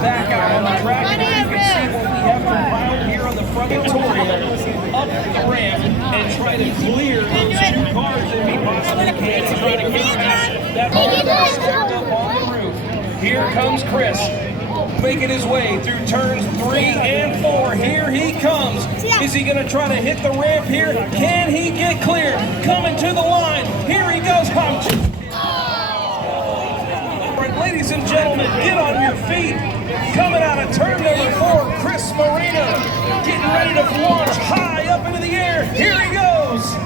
back out on the track. And as you can see what we have compiled here on the front of Victoria, up the ramp and try to clear those two cars if he possibly can and try to get past that car that's stacked up on the roof. Here comes Chris, making his way through turns 3 and 4. Here he comes. Is he going to try to hit the ramp here? Can he get clear? Coming to the line. Here he goes. All right, ladies and gentlemen, get on your feet. Coming out of turn number 4, Chris Morena, getting ready to launch high up into the air. Here he goes.